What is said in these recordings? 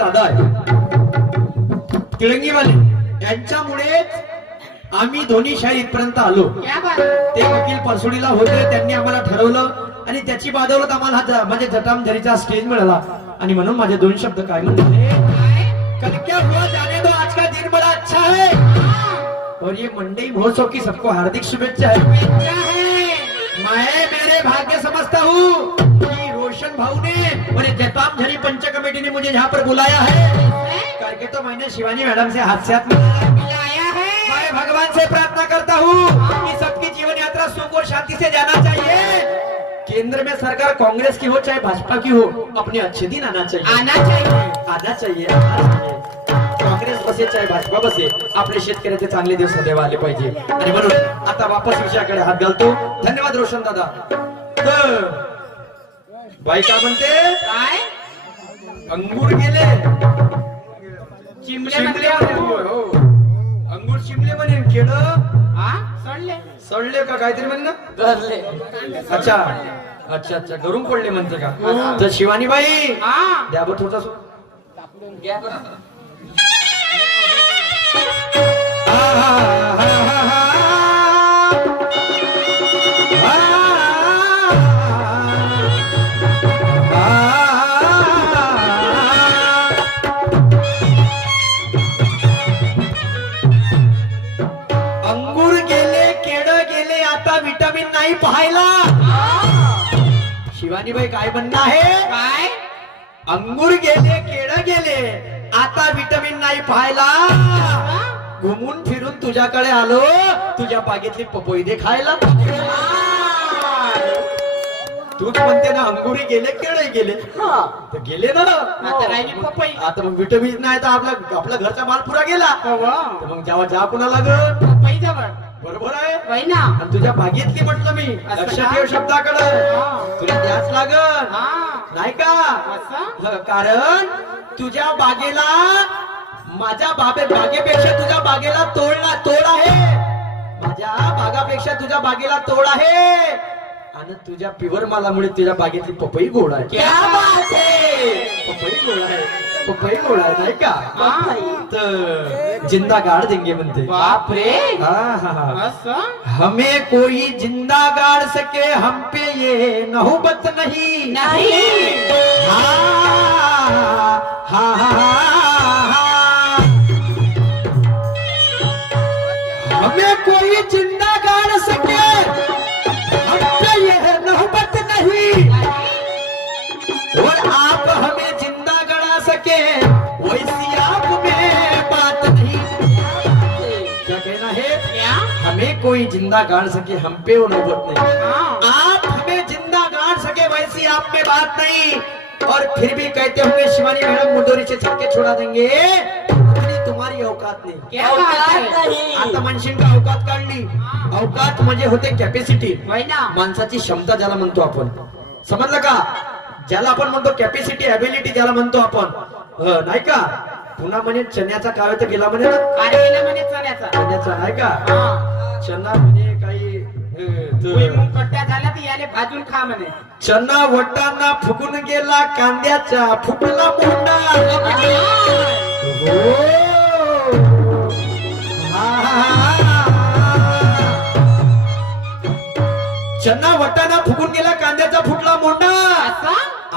दादा आहे तिरंगीवाले, यांच्यामुळेच आम्ही दोन्ही शाही इथपर्यंत आलो. ते वकील परसोडीला होते, त्यांनी आम्हाला ठरवलं आणि त्याची बदौलत आम्हाला हा म्हणजे जटामझरीचा स्टेज मिळाला. आणि म्हणून माझे दोन शब्द काय म्हणले, कल क्या हुआ जाने दो, आज का दिन बड़ा अच्छा है और ये मंडई महोत्सव की सबको हार्दिक शुभेच्छा है. मैं मेरे भाग्य समझता हूँ कि रोशन भाऊ ने और जटामझरी पंच कमेटी ने मुझे यहाँ पर बुलाया है करके तो मैंने शिवानी मैडम से हाथ से हाथ मिलाया है. मैं भगवान से प्रार्थना करता हूँ कि सबकी जीवन यात्रा सुख और शांति से जाना चाहिए. केंद्र में सरकार कांग्रेस की हो चाहे भाजपा की हो, अपने अच्छे दिन आना चाहिए, आना चाहिए. काँग्रेस बसे चाहे भाजपा बसे, आपले शेतकऱ्याचे चांगले दिवस सदैव आले पाहिजे. आणि म्हणून आता वापस विषयाकडे हात घालतो. धन्यवाद रोशन दादा. बाई का म्हणते, काय अंगूर गेले चिमले हो, अंगूर चिमले म्हणे, केळ सडले का काहीतरी म्हणणं गरले. अच्छा अच्छा अच्छा, गरून पडले म्हणते का. तर शिवानी बाई द्या बघ थोडा अंगूर गेले, केळ गेले, आता विटामिन नाही पाहायला. शिवानी बाई काय म्हणणं आहे, काय अंगूर गेले, केळ गेले, आता विटामिन नाही पाहायला. घुमून फिरून तुझ्याकडे आलो, तुझ्या बागेतली पपई दे खायला. तूच म्हणते ना अंगुरी गेले, केळे गेले, तर गेले ना आता राहिली पपई. आता मग विटामिन नाही तर आपला घरचा माल पुरा गेला. तर मग जेव्हा जा कुणाला ग पपई जवळ, बरोबर आहे ना. आणि तुझ्या बागेतली म्हटलं मी, लक्षात ठेव शब्दाकडे, तुला द्याच लागल नाही का. कारण तुझ्या बागेला, माझ्या बागेपेक्षा तुझ्या बागेला तोड आहे. माझ्या बागापेक्षा तुझ्या बागेला तोड आहे. आणि तुझ्या पिवर मालामुळे तुझ्या बागेतली पपई गोड आहे. पपई गोड आहे, पपई गोड आहे नाही का. तर जिंदा गाड़ देंगे म्हणते. बाप रे, हमें कोई जिंदा गाड़ सके, हम पे ये नौबत नहीं. हमें कोई जिंदा गाड़ सके, हम पे ये नौबत नहीं. और आप हमें जिंदा गड़ा सके, वैसी आप में बात नहीं. क्या कहना है, हमें कोई जिंदा गाड़ सके, हम पे वो नौबत नहीं. आप हमें जिंदा गाड़ सके, वैसी आप में बात नहीं. और फिर भी कहते होंगे शिवानी मैडम मुंडोरी से छक्के छोड़ा देंगे, तुम्हारी औकात नाही. आता माणशीन का औकात काढली. औकात म्हणजे होते कॅपॅसिटी, माणसाची क्षमता ज्याला म्हणतो आपण, समजलं का. ज्याला आपण म्हणतो कॅपॅसिटी, ॲबिलिटी ज्याला म्हणतो आपण, नाही का. पुन्हा म्हणे चण्याचा काळ तर गेला म्हणे ना, चण्याचा नाही का. चना म्हणे काही कट्ट्या झाल्या तर याले भाजून खा म्हणे. चना वटाना फुगून गेला, कांद्याचा फुटला मोंडा. चना वटाना फुगून गेला, कांद्याचा फुटला मोंडा.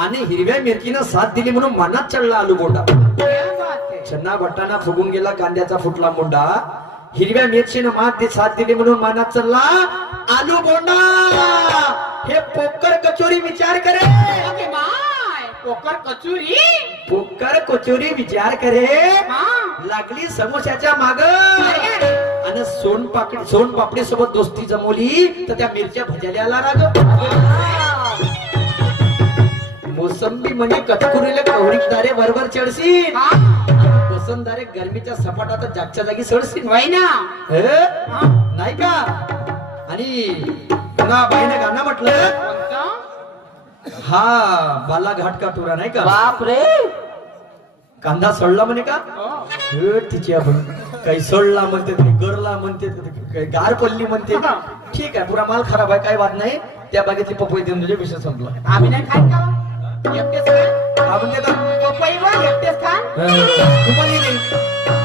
आणि हिरव्या मिरचीनं साथ दिली म्हणून मनात चढला आलू बोंडा. चना वटाना फुगून गेला, कांद्याचा फुटला मोंडा. हिरव्या मिरचीनं साथ दिली म्हणून मनात चढला आलू बोंडा. हे पोकर कचोरी विचार करे, पोकर कचोरी विचार करे. लागली समोस्याच्या माग आणि सोनपापडी सोबत दोस्ती जमवली तर त्या मिरच्या भजायला राग. मोसंबी म्हणे कचकुरीला कवडीदारे बरोबर चढशील, वसंतदारे गरमीच्या सपाटात जागच्या जागी सोडशील नाही का. आणि पुन्हा बाईने गाणं म्हटलं, हा बाला घाट का टोरा नाही का. बाप रे, कांदा सोडला म्हणे का. तिची आपण काही सोडला म्हणते, गरला म्हणते, काही गार पडली म्हणते. ठीक आहे, पुरा माल खराब आहे, काही बात नाही. त्या बागेतली पपई देऊन तुझे विषय संपला. आम्ही नाही खात का. एकटेच खान हा म्हणते तर पपईवर एकटेच खान तुम्हाला देईन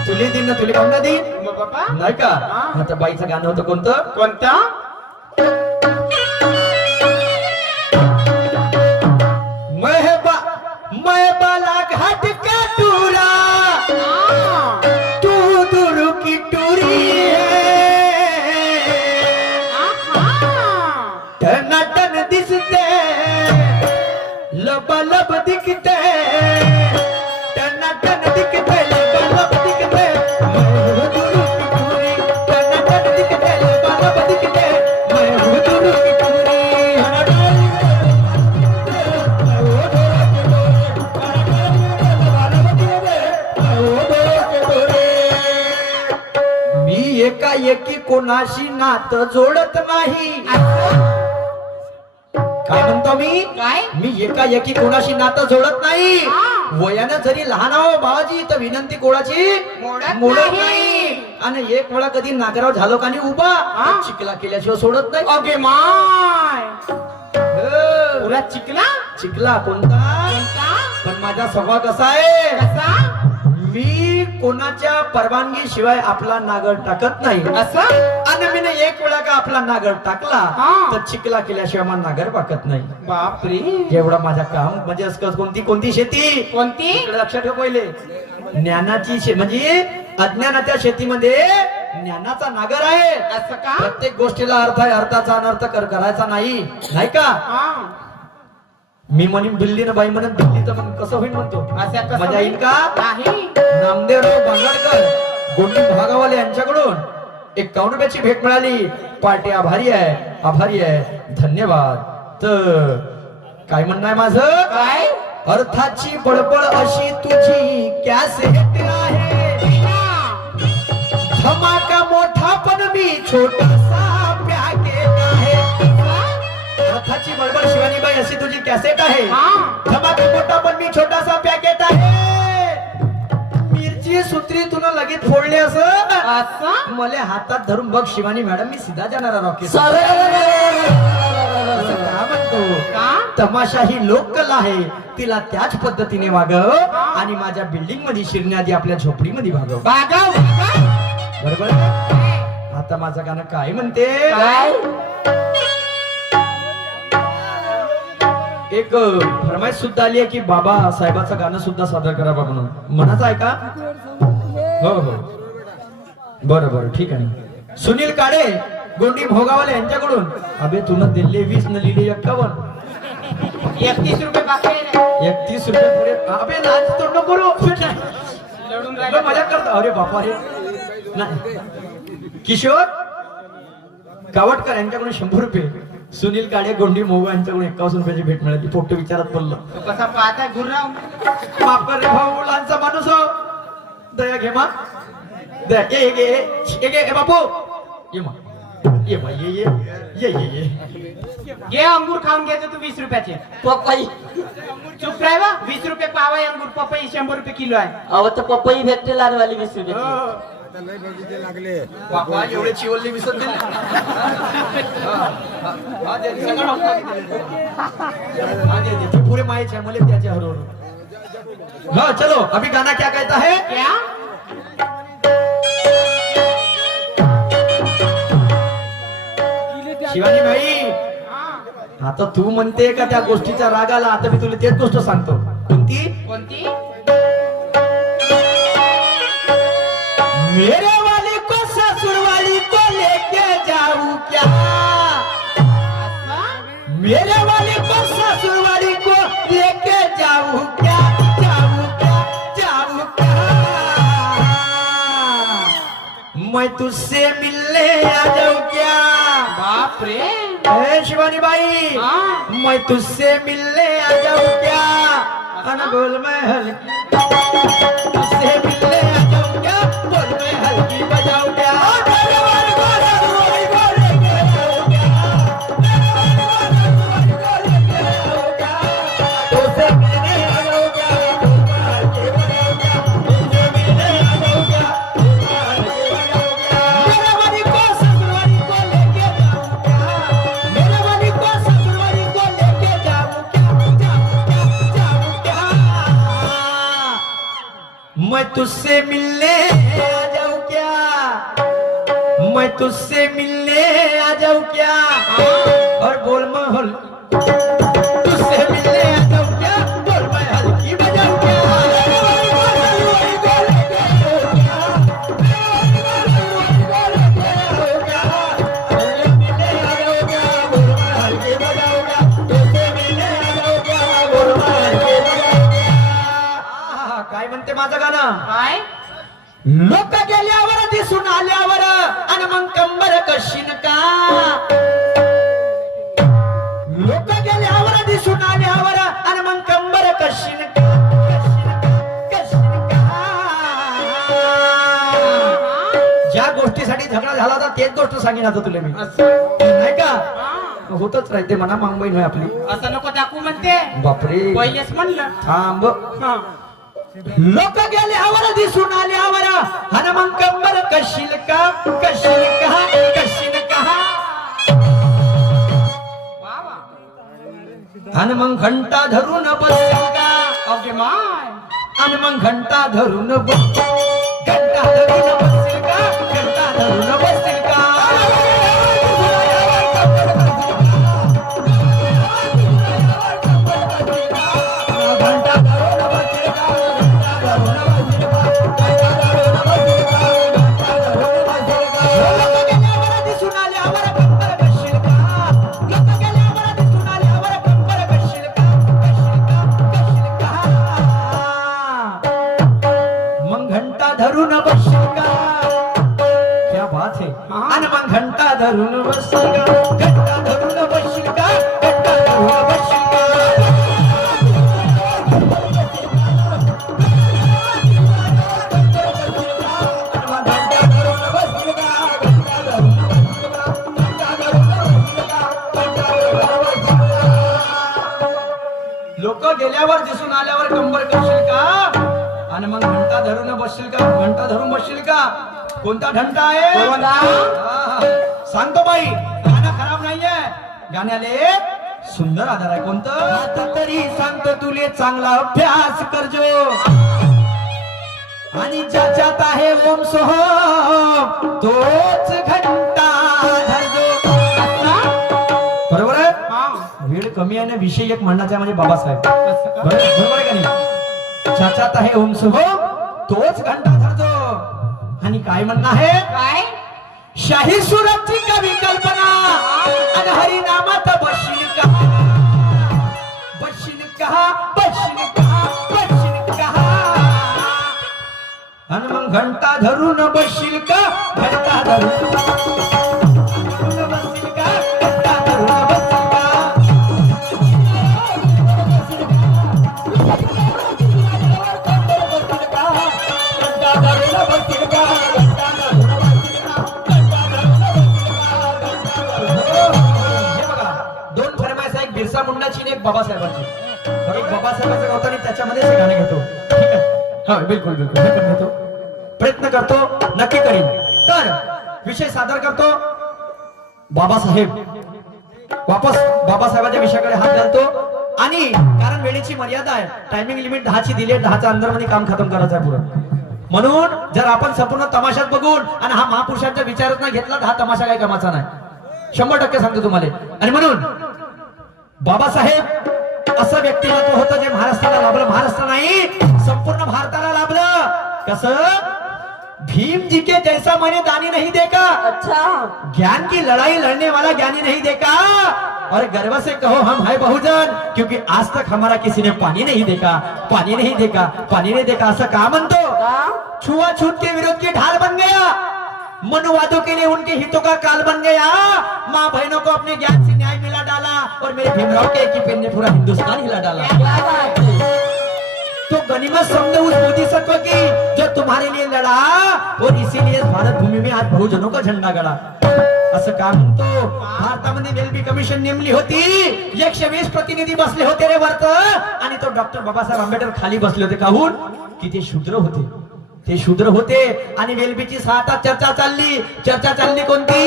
तुले देईन ना तुले कोणता देईन मग बाबा नाही का हा. आता बाईचं गाणं होतं कोणतं कोणता महबाला घाट का टूरा तू दुरु की टूरी है टनाटन दिसते लबालब दिखते टनाटन दिखते लबालब दिखते मैं हूँ दुरु की टूरी टनाटन दिखते लबालब दिखते मैं हूँ दुरु की टूरी मी एकाएकी कोणाशी नातं जोडत नाही काय म्हणतो मी काय मी एकाएकी कोणाशी नातं जोडत नाही हा. वयानं जरी लहान आहो बाबाजी तर विनंती कोणाची मोडत नाही. आणि एक वेळा कधी नागराव झालो का नाही उभा हा. तर चिखला केल्याशिवाय सोडत नाही अगे माय हो. पुरा चिकला चिखला कोणता कोणता पण माझा स्वभाव कसा आहे कसा मी कोणाच्या परवानगी शिवाय आपला नागर टाकत नाही असं आणि मी एक वेळा का आपला नागर टाकला हा. तर चिखला केल्याशिवाय मला नागर पाकत नाही बापरे एवढा माझा काम म्हणजे असं कोणती कोणती शेती कोणती इकडे लक्षात ठेव पहिले ज्ञानाची म्हणजे अज्ञानाच्या शेतीमध्ये ज्ञानाचा नागर आहे असं का प्रत्येक गोष्टीला अर्थ आहे अर्थाचा अनर्थ करायचा नाही नाही का हा मी म्हणून बिल्ली ना बाई म्हणून बिल्ली तर मग कसं होईल म्हणतो असं कसं मजा येईल का नाही नामदेवराव बांगडकर गोंडी भागावाले यांच्याकडून 51 रुपयाची भेट मिळाली पार्टी आभारी आहे धन्यवाद तर काय म्हणणं आहे माझं काय अर्थाची बडबड अशी तुझी कॅसेट आहे धमाका मोठा पण मी छोटासा पॅकेट आहे अर्थाची बडबड शिवानीबाई अशी तुझी कॅसेट आहे हा धमाका मोठा पण मी छोटासा पॅकेट आहे मिरची सुत्री तुला लगेच फोडली असं मला हातात धरून बघ शिवानी मॅडम मी सीधा जाणार रॉकेट म्हणतो का तमाशा ही लोककला आहे तिला त्याच पद्धतीने वागव आणि माझ्या बिल्डिंग मध्ये शिरण्याआधी आपल्या झोपडीमध्ये वागव बागाव बरोबर आता माझं गाणं काय म्हणते काय एक फरमाईश सुद्धा आली आहे की बाबा साहेबाचं गाणं सुद्धा सादर करावं म्हणून मनाचं आहे का हो हो बरं बरं ठीक आहे सुनील काळे गोंडी भोगावाले यांच्याकडून अबे तुला दिले 20 न लिहिले 51 31 रुपये बाकी आहे रे. 31 रुपये पुरे अबे लाज तोड नको करू लढून अबे, राहिला मजा करता अरे बापा रे नाही किशोर कावटकर यांच्याकडून 100 रुपये सुनील काळे गोंडी मोगा यांच्याकडून 51 रुपयाची भेट मिळाली फोटो विचारत बोललो तो कसा पाहताय गुर्राव माफ कर रे भाऊ लहानचा माणूस हो दया घे मा दया ये बापू ये मा ये मा ये घे अंगूर खाऊन घ्यायचं तू 20 रुपयाचे पपई चुप राह बा 20 रुपये पाव आहे अंगूर पपई 100 रुपये किलो आहे अहो तर पपई भेटते लालवाली 20 रुपयाची बापा एवढे चिवलली विसर दिले पूरे माहिती है मुझे त्याचे हरवलं हाँ चलो अभी गाना क्या कहता है क्या शिवानी भाई आता तू म्हणते का त्या गोष्टीचा राग आला आता मी तुला तेच गोष्ट सांगतो कोणती कोणती मेरे वाले को ससुर वाली को लेके जाऊं क्या मेरे वाले को ससुर वाली को लेके जाऊं क्या मैं तुझसे मिलने आ जाऊं क्या बाप रे ए शिवानी बाई हाँ। मैं तुझसे मिलने आ जाऊं क्या बोल मैं हल्की तुझसे मिलने आ जाऊं क्या बोल मैं हल्की बजाऊं क्या तुझसे मिलने आ जाऊं क्या मेरे वाली को ससुरवाली को लेके जाऊं क्या मेरे वाली को ससुरवाली को लेके जाऊं क्या तुझसे मिलने आ जाऊं क्या, मैं तुझसे मिलने आ जाऊं क्या, और बोल महल तुझसे मिलने आ जाऊं क्या, बोल मैं हल्की बजाऊं क्या। काय म्हणते माझं गाणं? काय लोक गेल्यावर दिसून आल्यावर आणि मग कंबर कशीन का, लोक गेल्यावर दिसून आल्यावर आणि मग कंबर कशीन का, कशीन का. ज्या गोष्टीसाठी झगडा झाला होता तेच गोष्ट सांगेन आता तुला मी, नाही का? होतच राहते म्हणा, मांगबाई नाही आपली. असं नको दाखवू म्हणते, बापरे पहिलेच म्हणलं. थांब. हा. लोक गेल्यावर दिसून आल्यावर आणि मग कंबर कशील का, कशील का, कशील का. वा वा. आणि मग घंटा धरून बसशील का, अगे माय. आणि मग घंटा धरून घंटा धरून बसशील का, घंटा धरून बसशील का. धरून बसशील का, क्या बात है. आणि मग घंटा धरून बसशील का, घंटा धरून बसशील का, घंटा धरून बसशील का. लोक गेल्यावर दिसून आल्यावर कंबर करशील का, आणि मग घंटा धरून बसशील का, घंटा धरून बसशील का. कोणता घंटा आहे? सांगतो बाई, गाणं खराब नाहीये, गाण्याले सुंदर आधार आहे. कोणतं? आता तरी सांगतो तुले, चांगला अभ्यास करजो, आणि ज्याच्यात आहे ओम सोहम तोच घंटा धरजो. बरोबर आहे? वेळ कमी आहे ना, विषय एक म्हणण्याचा म्हणजे बाबासाहेब. बरोबर आहे का नाही? ज्याच्यात आहे ओम सोहम तोच घंटा धरजो. आणि काय म्हणणं आहे? काय शाही सुराची कवी कल्पना, आणि हरिनामात बसशील का, बसशील का, बसशील का, बसशील का. आणि मग घंटा धरून बसशील का, घंटा धरून बसशील का, घंटा धरून बसशील का. बिरसा मुंडाची आणि एक बाबासाहेबांची. एक बाबासाहेबांचं गावतो आणि त्याच्यामध्ये हे गाणं घेतो. ठीक आहे? हा बिलकुल बिलकुल हे पण घेतो, प्रयत्न करतो, नक्की करीन. तर विषय सादर करतो. बाबासाहेब, वापस बाबासाहेबांच्या विषयाकडे हात घालतो. आणि कारण वेळेची मर्यादा आहे, टायमिंग लिमिट 10ची दिली, 10च्या अंदर मध्ये काम खतम करायचं आहे पुरं. म्हणून जर आपण संपूर्ण तमाशात बघून आणि हा महापुरुषांचा विचारच नाही घेतला, हा तमाशा काही कामाचा नाही. 100% सांगतो तुम्हाला. आणि म्हणून बाबासाहेब असं व्यक्तिमत्व होतं जे महाराष्ट्राला लाभलं. महाराष्ट्र नाही, संपूर्ण भारताला लाभलं. कसं? भीम जी के जैसा मैंने दानी नहीं देखा, अच्छा, ज्ञान की लड़ाई लड़ने वाला ज्ञानी नहीं देखा, और गर्व से कहो हम है बहुजन, क्योंकि आज तक हमारा किसी ने पानी नहीं देखा, पानी नहीं देखा, पानी नहीं देखा. असं का म्हणतो? छुआछूत के विरोध की ढाल बन गया, मनुवादों के लिए उनके हितों का काल बन गया. माँ बहनों को अपने ज्ञान से न्याय मिला डाला, और मेरे भीमराव के एक ही पेन ने पूरा हिंदुस्तान हिला डाला. तो गनीमत समझो उस मोदी सत्व की जो तुम्हारे लिए लड़ा, और इसीलिए भारत भूमि में आज बहुजनों का झंडा गड़ा. असं का म्हणतो? भारतामध्ये वेल्बी कमिशन नेमली होती, 120 प्रतिनिधी बसले होते रे वरत, आणि तो डॉक्टर बाबासाहेब आंबेडकर खाली बसले होते. काहून? की ते शूद्र होते, ते शूद्र होते. आणि वेल्बीची 6 तास चर्चा चालली कोणती?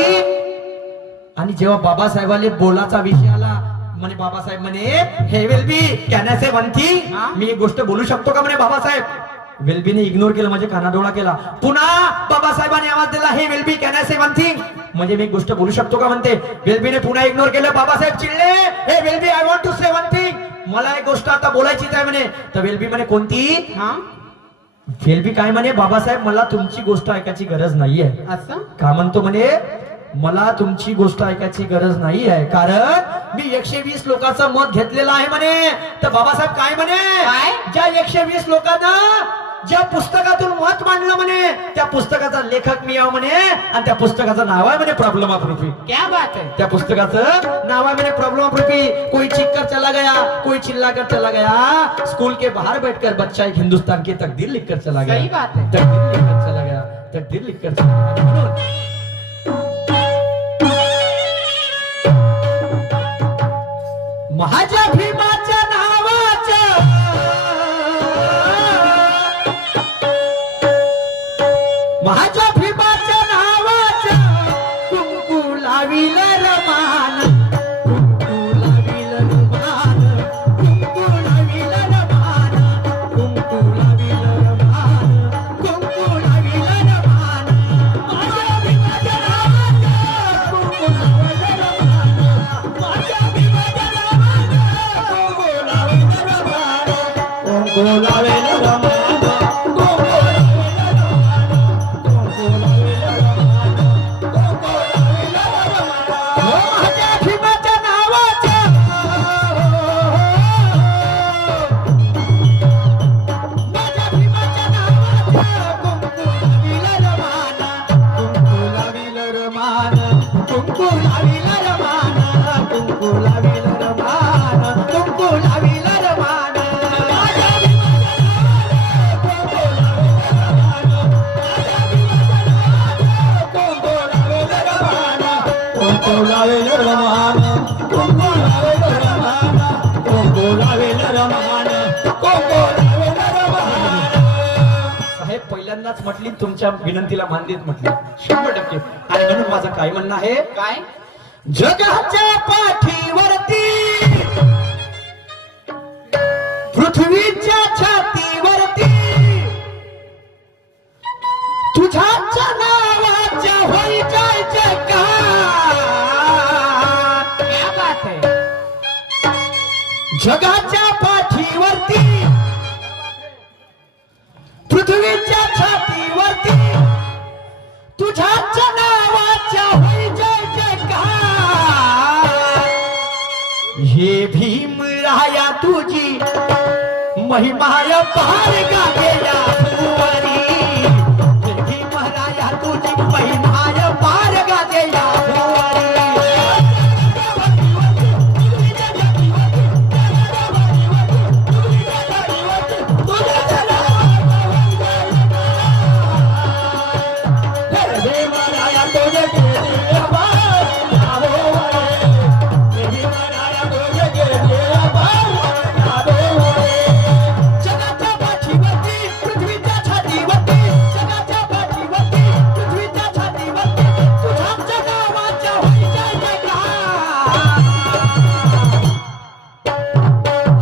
आणि जेव्हा बाबासाहेबाले बोलाचा विषय आला, म्हणे बाबासाहेब म्हणे हे वेल्बी कॅनॅसे म्हणती, मी एक गोष्ट बोलू शकतो का म्हणे बाबासाहेब. वेलबीने इग्नोर केलं, म्हणजे कानाडोळा केला. पुन्हा बाबासाहेबांनी आवाज दिला, हे Welby can I say one thing, म्हणजे मी एक गोष्ट बोलू शकतो का म्हणते. वेलबीने पुन्हा इग्नोर केलं. बाबासाहेब चिडले, हे वेलबी I want to say one thing, मला एक गोष्ट आता बोलायचीच आहे म्हणे. तर वेलबी म्हणे कोणती. हा वेलबी काय म्हणे, बाबासाहेब मला तुमची गोष्ट ऐकायची गरज नाहीये. असं का म्हणतो म्हणे, मला तुमची गोष्ट ऐकायची गरज नाही आहे, कारण मी 120 लोकांचं मत घेतलेलं आहे म्हणे. तर बाबासाहेब काय म्हणे, काय? ज्या 120 लोकांना ज्या पुस्तकातून मत मांडलं म्हणे, त्या पुस्तकाचा लेखक मी आहो म्हणे, आणि त्या पुस्तकाचं नाव आहे म्हणे प्रॉब्लेम ऑफ रुपी. क्या बात है. त्या पुस्तकाचं नाव आहे म्हणे प्रॉब्लम ऑफ रुपी. कोई चिक्कर चला गया, कोई चिल्लाकर चला गया, स्कूल के बाहर बैठकर बच्चा एक हिंदुस्तान की तकदीर लिखकर चला गया. सही बात है. तकदीर लिखकर चला गया, तकदीर लिखकर चला गया. म्हणून माझ्या भीमाच्या नावाचं, माझ्या भीमाच्या नावाचं कुंकू लाविल रमान, कुंकू लाविल रमान, कुंकू लाविल रमान, कुंकू लाविल रमान, कुंकू लाविल रमान. माझ्या भीमाच्या नावाचं कुंकू लाविल रमान, माझ्या भीमाच्या कुंकू लावेल रमान, कुंकू लावेल रमान, कुंकू लावेल रमान. हो माझ्या भीमाच्या नावाचं, माझ्या भीमाच्या नावाचं कुंकू लावेल रमान, कुंकू लावेल रमान, कुंकू लावेल रमान, कुंकू लावेल रमान, कुंकू लावेल रमान. साहेब पहिल्यांदाच म्हटली, तुमच्या विनंतीला मान देत म्हटली 100%. आणि म्हणून माझं काय म्हणणं आहे, काय. जगाच्या पाठीवरती, पृथ्वीच्या छातीवरती, तुझ्याच नावाच्या होई जय जयकार. क्या बात है. जगाच्या पाठीवरती, पृथ्वीच्या छातीवरती, तुझ्याच नावाच्या होई जय जयकार. हे भीमराया तुझी महिमाय पार गागेला भुवरी, हे भीमराया तुझी महिमाय पार गागेला भुवरी. जगाच्या पाठीवरती, पृथ्वीच्या छातीवरती, जगाच्या पाठीवरती, पृथ्वीच्या छातीवरती, तुझ्याच नावाच्या होई जय जयकार.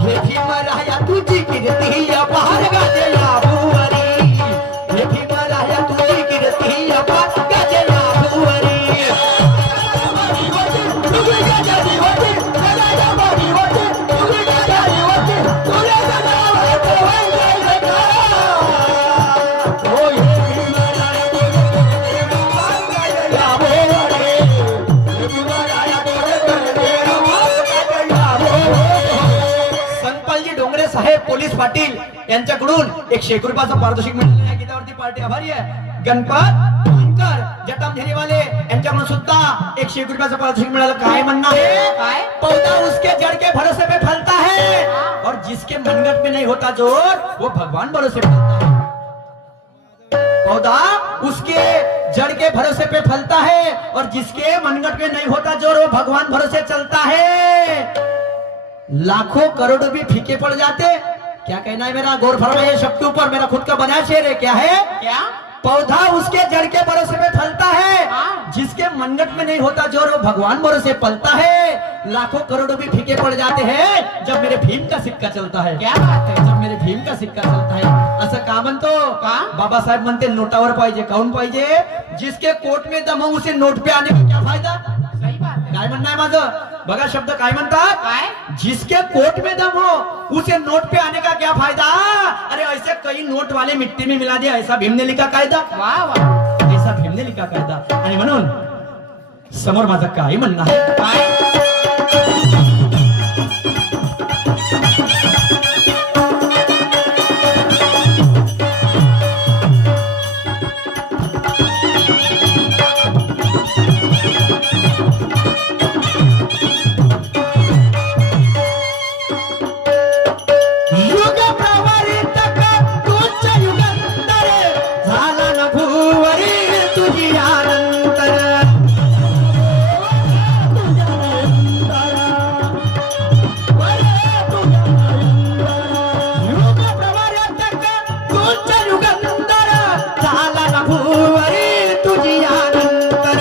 हे भीमराया तुझी कीर्ती अपार गाजेला भुवरी, हे भीमराया तुझी कीर्ती अपार गाजेला भुवरी. संतपालजी डोंगरे साहेब पोलीस पाटील यांच्याकडून 101 रुपयाचं पारितोषिक मिळालं. या गीतावरती पार्टी आभारी आहे. गणपत मानकर जटामझेरीवाले यांच्याकडून सुद्धा 101 रुपयाचं पारितोषिक मिळालं. काय म्हणणं आहे, काय. पौधा उसके जड़ के भरोसे पे फलता है, और जिसके मनगट में नहीं होता जोर, वो भगवान भरोसे पे फलता है. पौधा उसके जड़ के भरोसे पे फलता है, और जिसके मनगट में नहीं होता जोर, वो भगवान भरोसे चलता है. लाखों करोड़ों भी फीके पड़ जाते. क्या कहना है मेरा, गौर फरमाइए शब्द के ऊपर. मेरा खुद का बना शेर है. क्या है, क्या. पौधा उसके जड़ के भरोसे पे फलता है, हाँ. जिसके मनगट में नहीं होता जोर वो भगवान भरोसे पलता है। लाखों करोड़ों भी फीके पड़ जाते हैं जब मेरे भीम का सिक्का चलता है। क्या बात है? जब मेरे भीम का सिक्का चलता है असं का म्हणतो का? बाबासाहेब म्हणते नोटावर पाहिजे काऊन पाहिजे जिसके कोट में दम हो उसे नोट पे आने का क्या फायदा। सही बात है. काय म्हणणं आहे माझं बघा शब्द काय म्हणतात काय? जिसके कोट में दम हो उसे नोट पे आने का क्या फायदा। अरे ऐसे कई नोट वाले मिट्टी में मिला दिया ऐसा भीम ने लिखा कायदा। वाह वाह. ऐसा भीम ने लिखा कायदा आणि म्हणून समोर माझं काय म्हणणं आहे काय? युग प्रवारित तूच युगंतर झाला न भुवरी तुझी आनंतर। युग प्रवारित तूच युगंतर झाला न भुवरी तुझी आनंतर।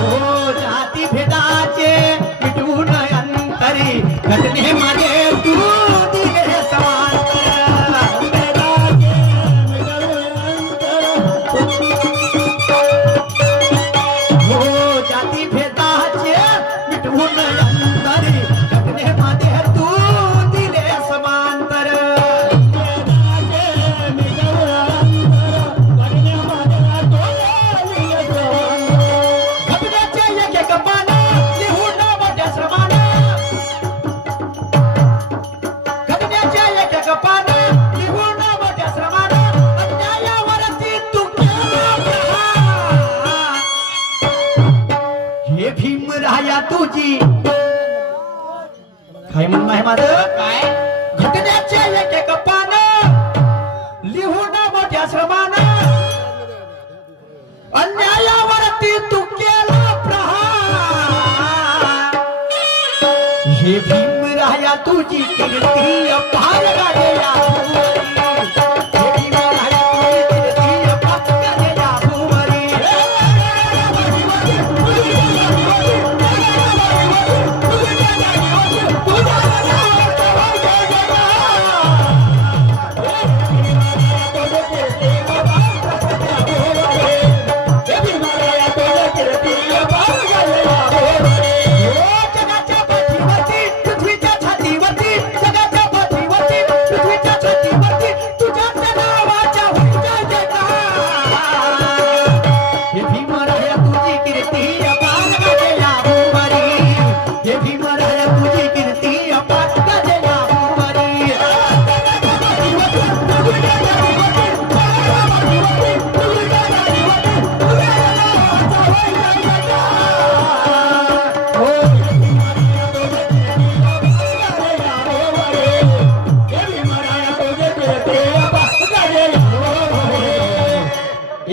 हो जाती भेदाचे मिटवून अंतरी घटने मध्ये तू दिले हो जाती भेदाचे मिटवून अंतरी घटने मध्ये तू दिले समांतर। घटनेचे एक एक पानं लिहून मोठ्या श्रमानं घटनेचे एक एक पानं लिहून मोठ्या श्रमानं अन्यायावरती तू केला प्रहार। हे भीमराया तुझी काय म्हणणं आहे माझं काय? घटनेचे एक एक पानं लिहून मोठ्या श्रमानं अन्यायावरती तू केला प्रहार। हे भीमराया तुझी कीर्ती अपार गाजल्या भुवरी। हे भीमराया तुझी कीर्ती अपार गाजल्या भुवरी। जगाच्या पाठीवरती पृथ्वीच्या छातीवरती जगाच्या पाठीवरती पृथ्वीच्या छातीवरती तुझ्या नावाच्या होईल जय जयकार। हे भीमराया तुझी कीर्ती अपार गाजल्या भुवरी। हे भीमराया तुझी कीर्ती अपार गाजल्या भुवरी।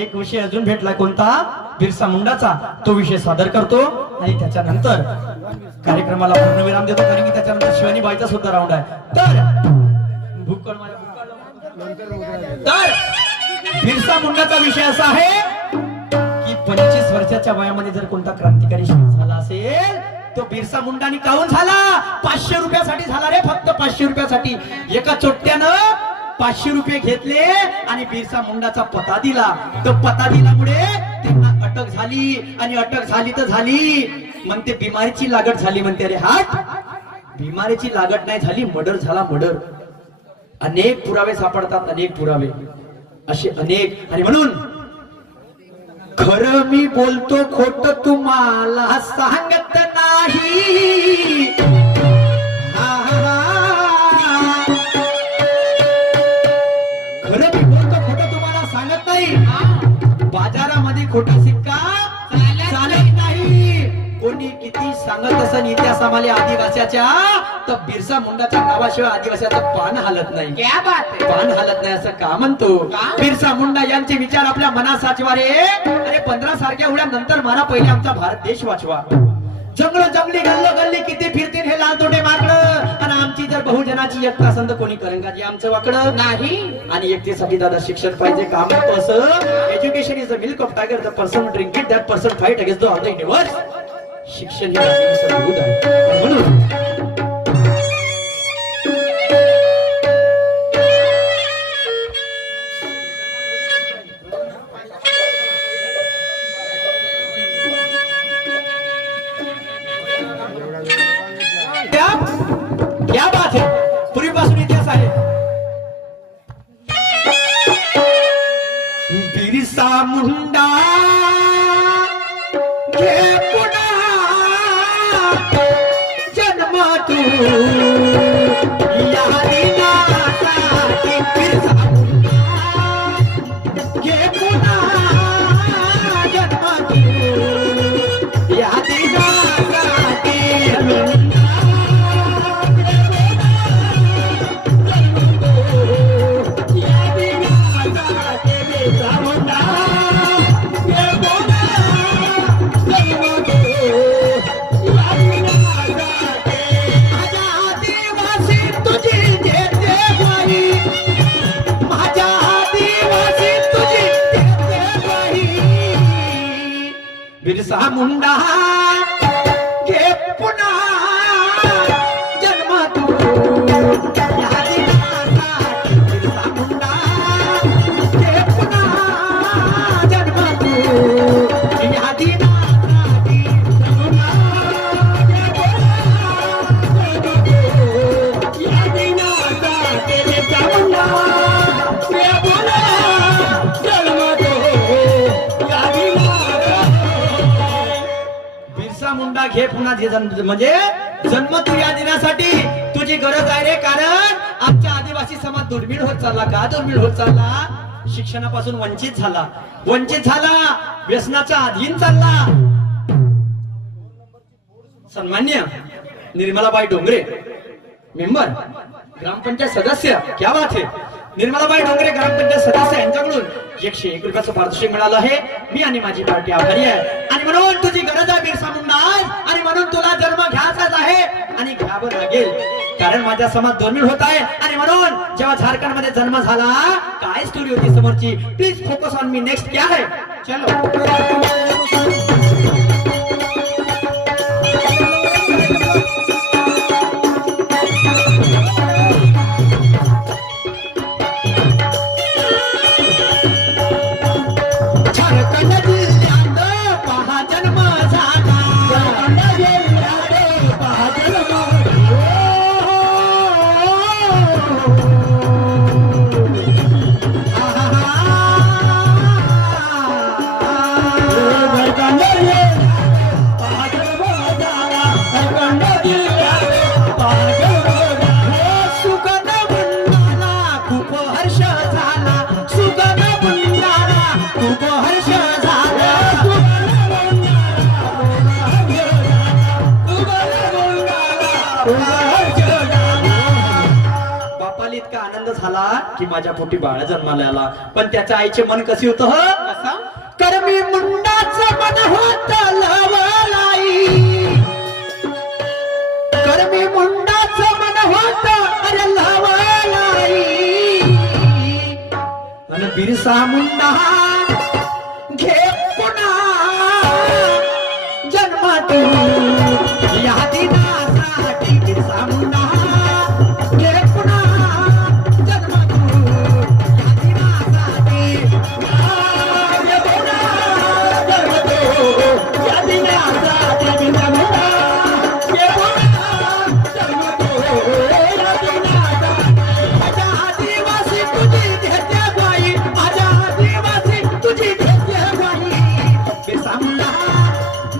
एक विषय अजून भेटलाय कोणता बिरसा मुंडाचा तो विषय सादर करतो आणि त्याच्यानंतर कार्यक्रमाला पूर्णविराम देतो कारण की त्याच्यानंतर शिवानी बाईचा सुद्धा राऊंड आहे। तर भूकण तर बिरसा मुंडाचा विषय असा आहे की 25 वर्षाच्या वयामध्ये जर कोणता क्रांतिकारी शहीद झाला असेल तो बिरसा मुंडानी काहून झाला 500 रुपयासाठी झाला रे फक्त 500 रुपयासाठी। एका चोट्ट्यानं 500 रुपये घेतले आणि बिरसा मुंडाचा पता दिला। तो पता दिल्यामुळे त्यांना अटक झाली आणि अटक झाली तर झाली म्हणते बिमारीची लागट झाली म्हणते। अरे हाट बिमारीची लागट नाही झाली मर्डर झाला मर्डर। अनेक पुरावे सापडतात अनेक पुरावे असे अनेक आणि म्हणून खरं मी बोलतो खोट तुम्हाला सांगत नाही। खरं मी बोलतो खोटं तुम्हाला सांगत नाही। बाजारामध्ये खोटा सिक्का चालत नाही। कोणी किती सांगत असन इतिहास आम्हाला आदिवासाच्या तर बिरसा मुंडाच्या नावाशिवाय आदिवासाचं पान हालत नाही। क्या बात है? पान हालत नाही असं का म्हणतो का? बिरसा मुंडा यांचे विचार आपल्या मनात साचवा रे। अरे 15 सारख्या उड्यानंतर मारा पहिले आमचा भारत देश वाचवा। जंगल जंगली गल्लो गल्ली किती फिरतील हे लाल तोडे माकडं आणि आमची जर बहुजनाची एकता असंत कोणी करंगाजी आमचं वाकडं नाही. आणि एकतेसाठी दादा शिक्षण पाहिजे काम होतं असं education is the milk of tiger the person drink it that person fight against the all the universe. शिक्षण हे रात्रीचं दूध आहे. म्हणून क्या बात है, पूर्वीपासून इतिहास आहे. बिरसा मुंडा घे पुन्हा जन्म तू या दिनासाठी. बिरसा मुंडा घे पुन्हा जन्म तू या दिनासाठी. बिरसा मुंडा घे पुन्हा जन्म तू या दिनासाठी. बिरसा मुंडा घे पुन्हा जन्म तू या दिनासाठी. या दिनासाठी बिरसा मुंडा घे पुन्हा जन्म तू या बिरसा मुंडा घे पुन्हा म्हणजे जन्म तू या दिनासाठी. तुझी गरज आहे रे, कारण आमच्या आदिवासी समाज दुर्मिळ होत चालला. का दुर्मिळ होत चालला? शिक्षणापासून वंचित झाला, व्यसनाचा अधीन चालला. सन्मान्य निर्मलाबाई डोंगरे मेंबर ग्रामपंचायत सदस्य, क्या बात है. निर्मलाबाई डोंगरे ग्रामपंचायत सदस्य यांच्याकडून 101 रुपयाचं पारितोषिक मिळालं आहे. मी आणि माझी पार्टी आभारी आहे. आणि म्हणून तुझी गरज आहे बिरसा मुंडा, आणि म्हणून तुला जन्म घ्यायचाच आहे आणि घ्यावं लागेल, कारण माझा समाज दुर्मिळ होत आहे. आणि म्हणून जेव्हा झारखंड मध्ये जन्म झाला, काय स्टोरी होती समोरची. Please focus on me. Next क्या है? चलो. बापाला इतका आनंद झाला की माझ्या पोटी बाळ जन्माला आला. पण त्याच्या आईचे मन कसे होतं? कसं? कर्मी मुंडाचं मन होत लवलाई. कर्मी मुंडाचं मन होत अरे लवलाई. आणि बिरसा मुंडा घे पुन्हा जन्म तू या दिनासाठी. बिरसा मुंडा घे पुन्हा जन्म तू या दिनासाठी. या दिनासाठी बिरसा मुंडा घे पुन्हा जन्म तू या दिनासाठी. माझ्या आदिवासी तुझी घेते बाई, माझ्या आदिवासी तुझी घेते बाई. बिरसा मुंडा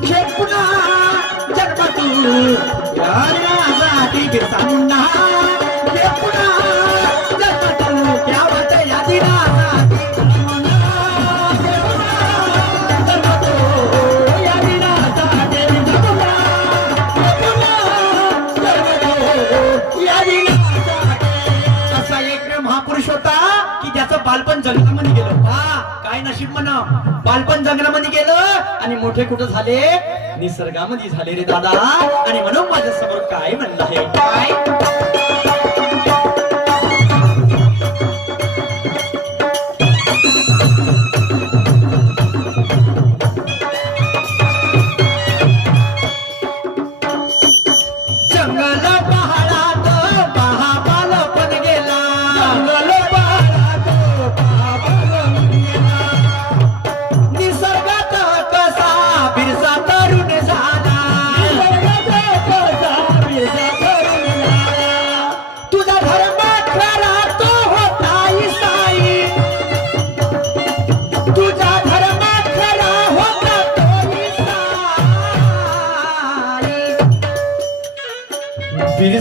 घे पुन्हा जन्म तू या दिनासाठी. बिरसा मुंडा घे पुन्हा जन्म तू. क्या बात है. या दिनासाठी. जन्म तू या दिनासाठी. बिरसा मुंडा घे पुन्हा जन्म तू या दिनासाठी. असा एक महापुरुष होता की ज्याचं बालपण जंगलामध्ये गेलं. काय नशीब म्हणा, बालपण जंगलामध्ये गेलं आणि मोठे कुठं झाले? निसर्गामध्ये झाले रे दादा. आणि म्हणून माझ्या समोर काय म्हणलं आहे? काय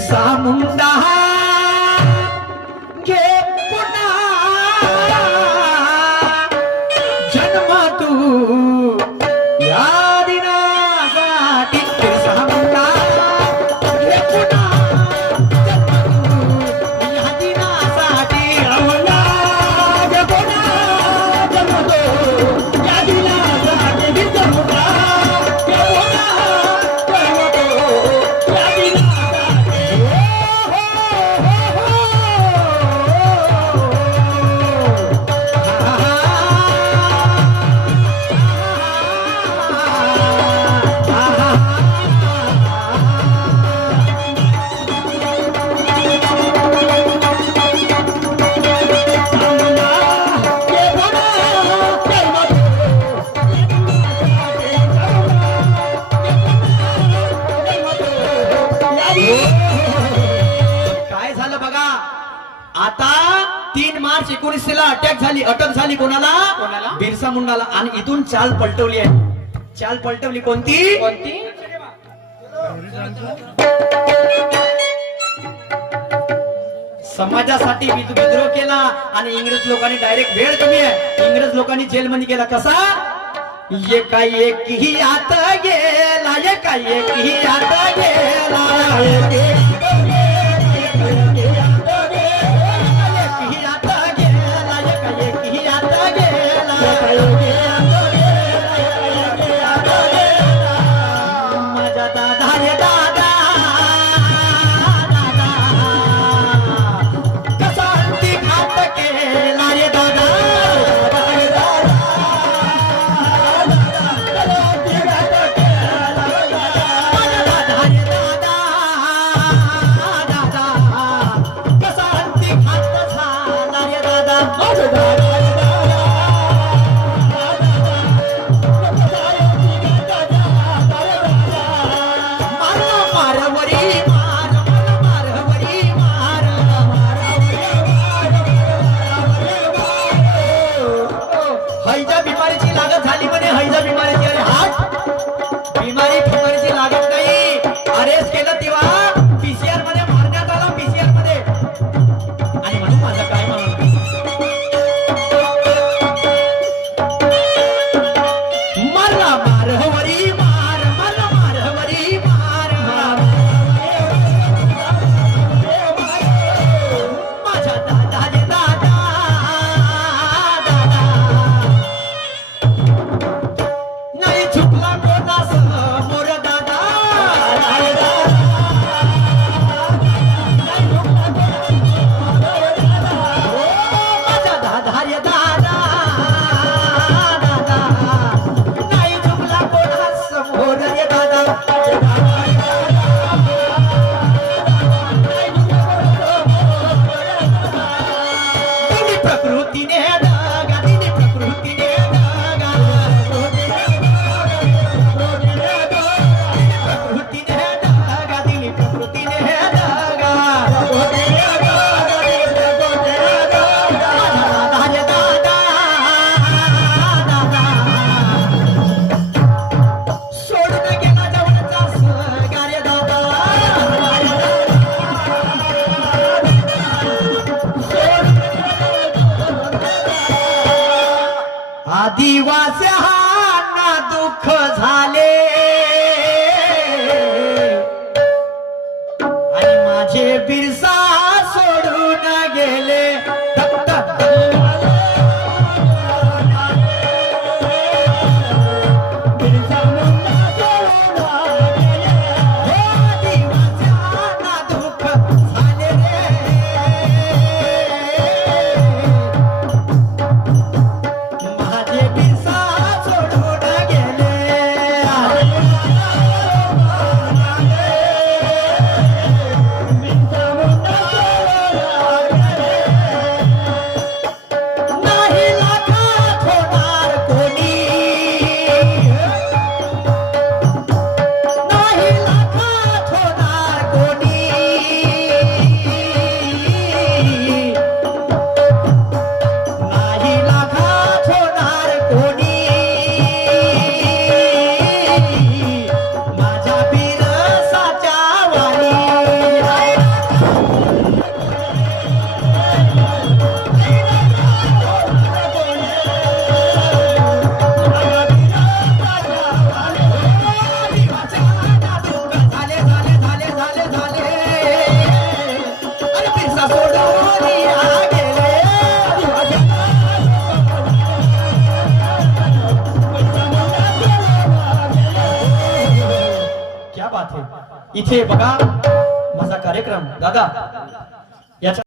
बिरसा मुंडा घे पुन्हा जन्म तू या दिनासाठी बिरसा मुंडा घे पुन्हा जन्म तू या दिनासाठी अवला घे पुन्हा जन्म तू या दिनासाठी बिरसा मुंडा घे पुन्हा जन्म तू या दिनासाठी काय झालं बघा आता 3 मार्च 1900 ला अटक झाली कोणाला कोणाला? बिरसा मुंडाला आणि इथून चाल पलटवली आहे चाल पलटवली कोणती कोणती? समाजासाठी विद्रोह केला आणि इंग्रज लोकांनी डायरेक्ट वेळ कमी आहे इंग्रज लोकांनी जेलमध्ये गेला कसा एकाएकी आत गेला एकाएकी आत गेला एकाएकी आत गेला एकाएकी आत गेला माझा दादा रे दादा दादा कसा हत्ती घात केला रे दादा हैजा बिमारीची लागत झाली म्हणे हैजा बिमारीची अरे हात बिमारीची लागत नाही अरेस्ट केलं तेव्हा पीसीआर मध्ये मारण्यात आला पीसीआर मध्ये आणि म्हणून माझं काय म्हणून मारला मारहवरी मार मारला मारहवरी मार माझ्या दादा रे दादा नाही चुकला कोणा समोर दादा माझा दादा रे दादा दादा नाही चुकला कोणा समोर रे दादा तिने प्रकृतीने दगा तिने प्रकृतीने दगा प्रकृतीने दगा दिली प्रकृतीने दगा दादा रे दादा दादा सोडून गेला जवळचा सगा रे दादा आदिवास्यांना दुःख झाले आणि माझे बिरसा सोडून गेले धक धक बिरसा मुंडा सोडून गेले. हो, आदिवास्यांना दुःख झाले रे माझे बिरसा पैसा सोडून या गेले क्या बात है. इथे बघा माझा कार्यक्रम दादा.